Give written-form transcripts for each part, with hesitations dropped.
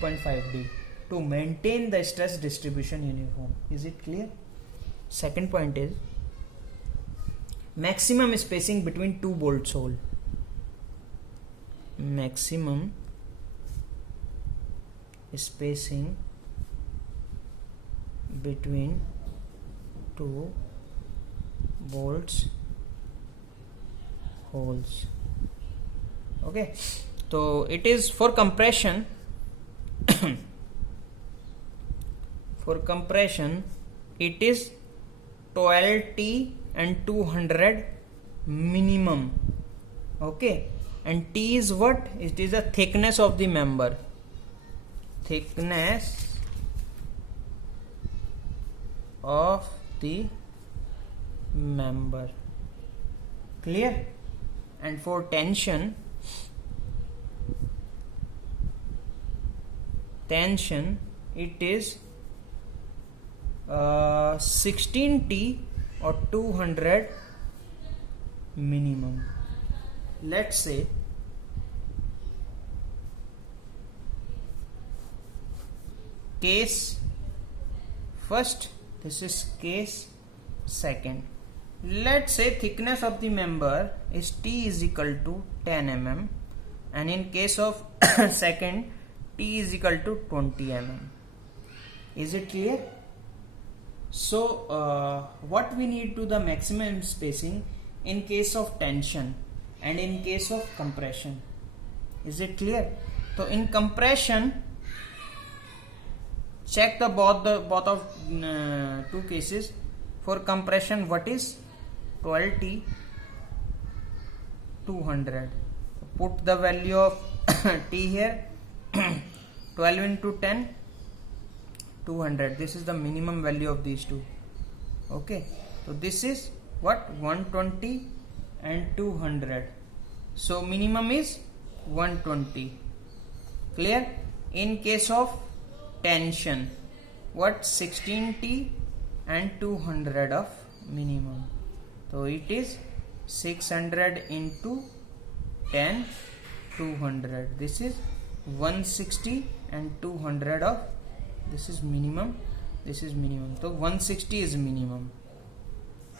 2.5D to maintain the stress distribution uniform. Is it clear? Second point is maximum spacing between two bolt hole. Maximum spacing between two bolts holes. Okay, so it is for compression. For compression it is 12T and 200 minimum. Okay, and T is what? It is the thickness of the member. Thickness of the member. Clear? And for tension it is 16T or 200 minimum. Let's say case first, this is case second. Let's say thickness of the member is T is equal to 10 mm, and in case of second, T is equal to 20 mm. Is it clear? So what we need to the maximum spacing in case of tension and in case of compression. Is it clear? So in compression, check the both of two cases. For compression, what is 12T 200? Put the value of T here. 12 into 10 200. This is the minimum value of these two. Okay, so this is what? 120 and 200. So minimum is 120. Clear? In case of tension, what? 16T and 200 of minimum. So it is 600 into 10 200. This is 160 and 200 of, this is minimum, this is minimum. So 160 is minimum.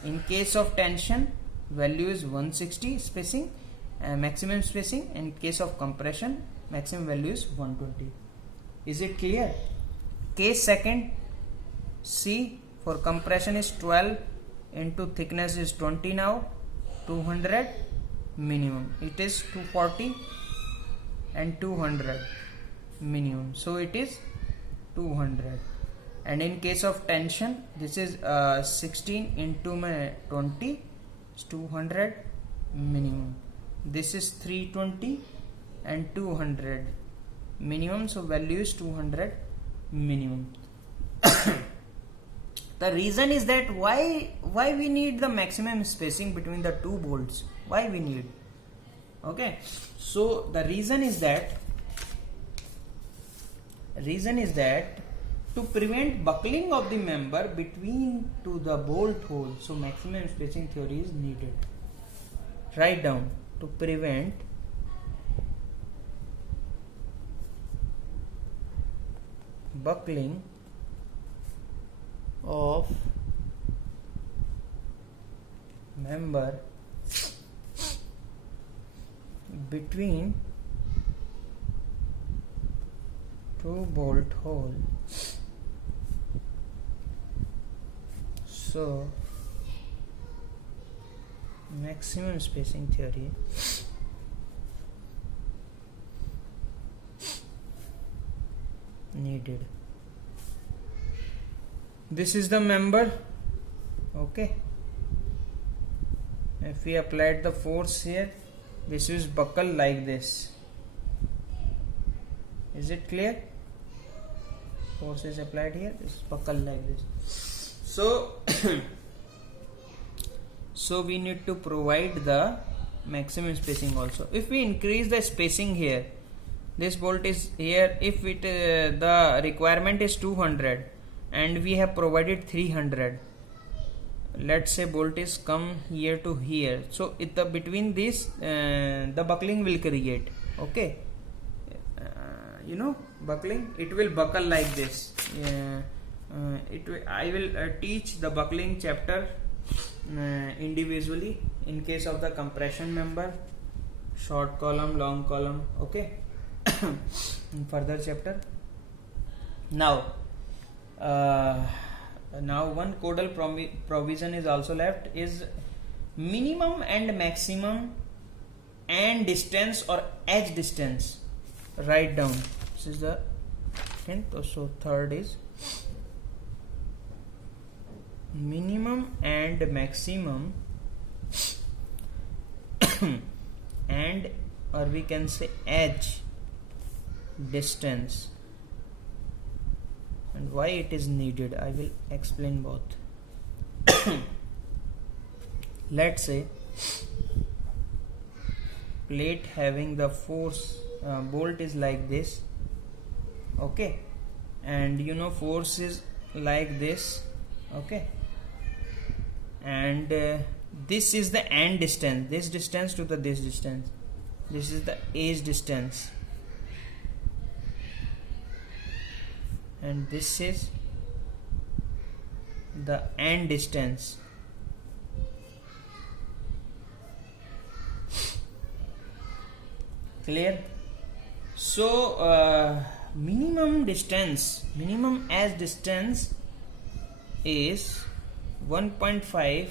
In case of tension, value is 160 spacing, maximum spacing. In case of compression, maximum value is 120. Is it clear? Case second, C for compression is 12 into thickness is 20 now, 200 minimum. It is 240 and 200 minimum. So it is 200. And in case of tension, this is 16 into 20 is 200 minimum. This is 320 and 200 minimum. So value is 200 minimum. The reason is that why we need the maximum spacing between the two bolts. Why we need? Okay, so the reason is that to prevent buckling of the member between to the bolt hole. So maximum spacing theory is needed. Write down: to prevent buckling of member between two bolt hole. So maximum spacing theory needed. This is the member. Okay, if we applied the force here, this is buckle like this. Is it clear? Force is applied here, this is buckle like this. So so we need to provide the maximum spacing also. If we increase the spacing here, this bolt is here, if it the requirement is 200 and we have provided 300, let's say bolt is come here to here, so the between this the buckling will create. Okay, you know, buckling, it will buckle like this. I will teach the buckling chapter individually in case of the compression member, short column, long column. Okay. In further chapter. Now one codal provision is also left, is minimum and maximum and distance or edge distance. Write down. This is the second. So third is minimum and maximum and, or we can say, edge distance, and why it is needed. I will explain both. Let's say plate having the force bolt is like this. Okay, and you know force is like this. Okay, and this is the end distance, this distance to the this distance, this is the edge distance, and this is the end distance. Clear? So minimum distance, minimum edge distance is 1.5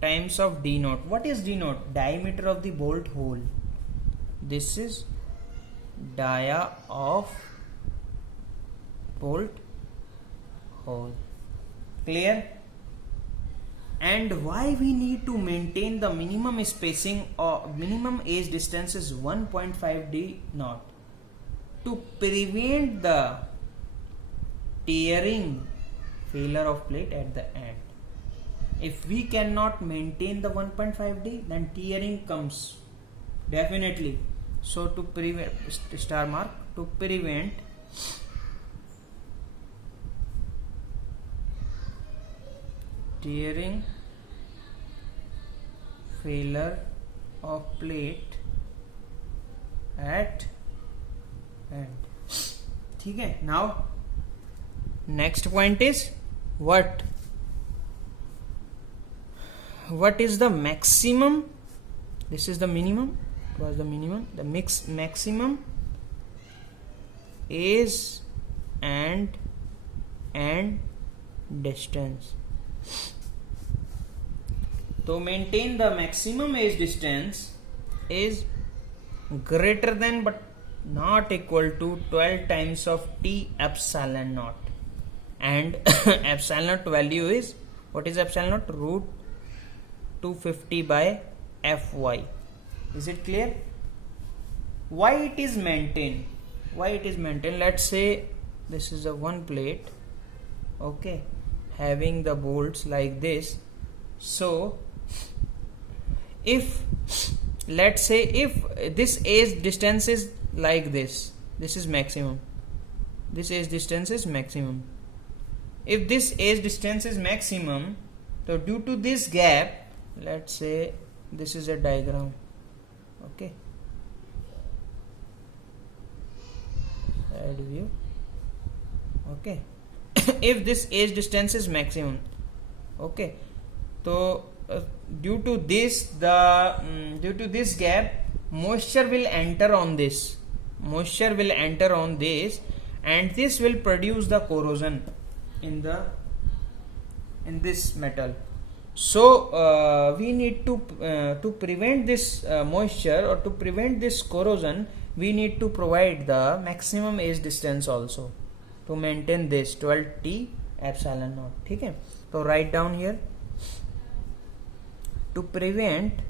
times of d naught. What is d naught? Diameter of the bolt hole. This is dia of bolt hole. Clear? And why we need to maintain the minimum spacing or minimum edge distance is 1.5 d naught? To prevent the tearing failure of plate at the end. If we cannot maintain the 1.5D, then tearing comes definitely. So to prevent, star mark, to prevent tearing failure of plate at end. ठीक है? Now next point is what is the maximum? This is the minimum. What was the minimum? The maximum is and distance. To maintain the maximum edge distance is greater than but not equal to 12 times of T epsilon naught. And epsilon naught value is, what is epsilon naught? Root 250 by Fy. Is it clear? Why it is maintained? Why it is maintained? Let's say this is a one plate, okay, having the bolts like this. So if, let's say, if this edge distance is like this is maximum, this edge distance is maximum. If this edge distance is maximum, so due to this gap, let's say this is a diagram, okay, side view, okay. If this edge distance is maximum, okay, so due to this gap, moisture will enter on this, and this will produce the corrosion in this metal. So we need to prevent this moisture, or to prevent this corrosion, we need to provide the maximum edge distance also to maintain this 12 T epsilon naught. Okay, so write down here, to prevent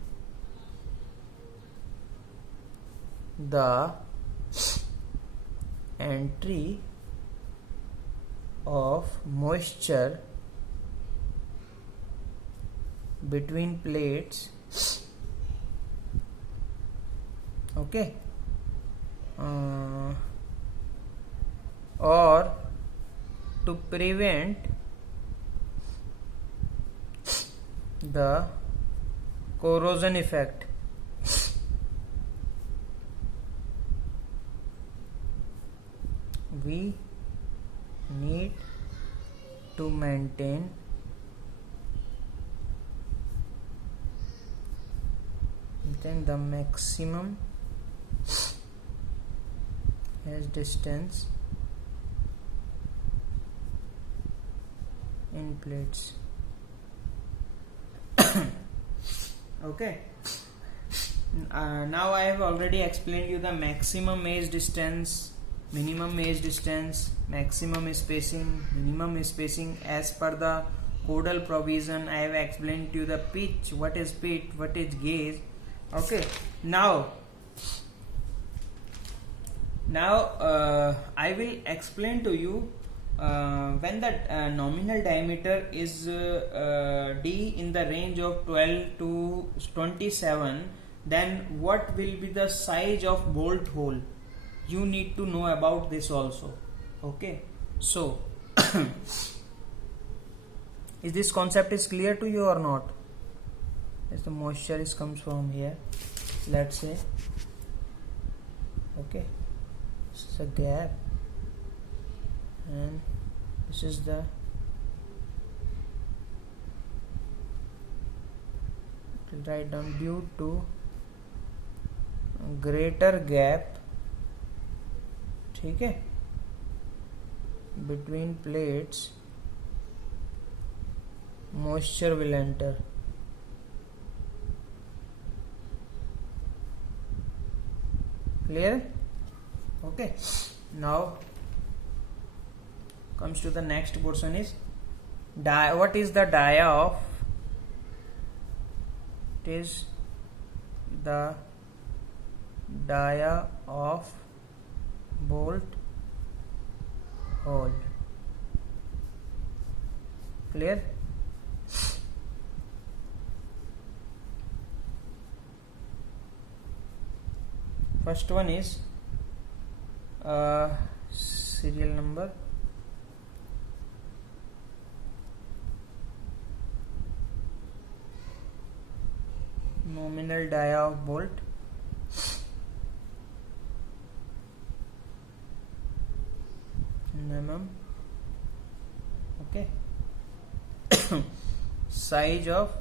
the entry of moisture between plates, okay, or to prevent the corrosion effect we need to maintain the maximum edge distance in plates. Okay. Now I have already explained you the maximum edge distance, minimum edge distance, maximum spacing, minimum spacing as per the codal provision. I have explained to you the pitch, what is pitch, what is gauge. Okay. Now I will explain to you when the nominal diameter is D in the range of 12 to 27, then what will be the size of bolt hole. You need to know about this also. Okay, so is this concept is clear to you or not? As the moisture is comes from here, let's say, okay, this is a gap and this is the write down due to greater gap, ठीक है, between plates moisture will enter. Clear? Okay. Now comes to the next portion is what is the dia of? It is the dia of bolt hole. Clear? First one is serial number. Nominal dia of bolt. Mm. Okay. Size of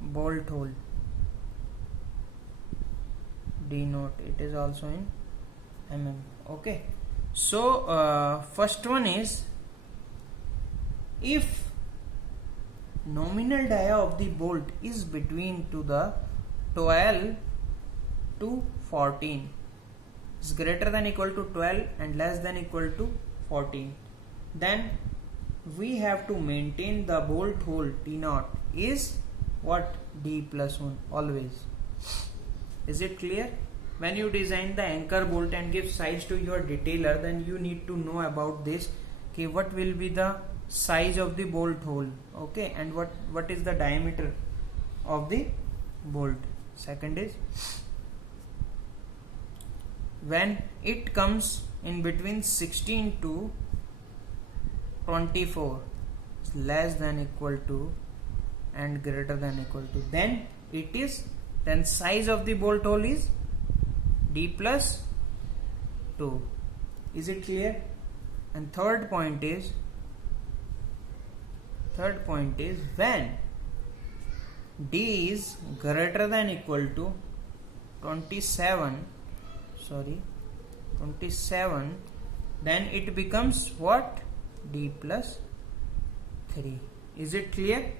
bolt hole. D note. It is also in mm. Okay. So first one is, if nominal dia of the bolt is between to the 12 to 14, is greater than equal to 12 and less than equal to 14, then we have to maintain the bolt hole T naught is what? D plus 1 always. Is it clear? When you design the anchor bolt and give size to your detailer, then you need to know about this, okay, what will be the size of the bolt hole, okay, and what is the diameter of the bolt. Second is, when it comes in between 16 to 24, is less than equal to and greater than equal to, then it is, then size of the bolt hole is D plus 2. Is it clear? And third point is when D is greater than equal to 27, then it becomes what? D plus 3. Is it clear?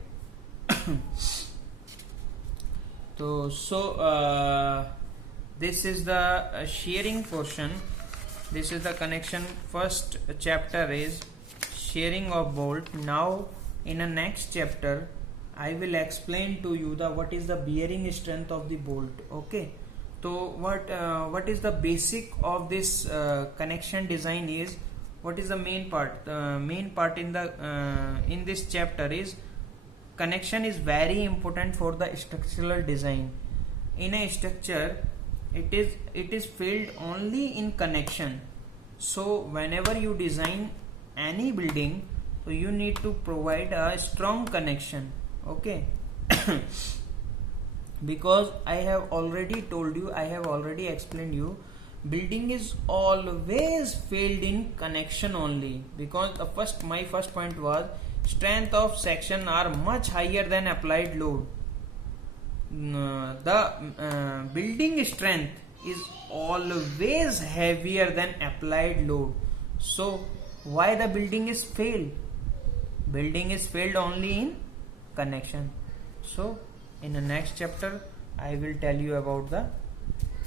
So this is the shearing portion. This is the connection. First chapter is shearing of bolt. Now in the next chapter I will explain to you the what is the bearing strength of the bolt. Okay, so what is the basic of this connection design is, what is the main part? The main part in the in this chapter is connection is very important for the structural design. In a structure, it is filled only in connection. So whenever you design any building, so you need to provide a strong connection. Okay. Because I have already told you, I have already explained you, building is always failed in connection only, because my first point was strength of section are much higher than applied load. The building strength is always heavier than applied load. So why the building is failed? Building is failed only in connection. So in the next chapter I will tell you about the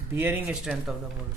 bearing strength of the bolt.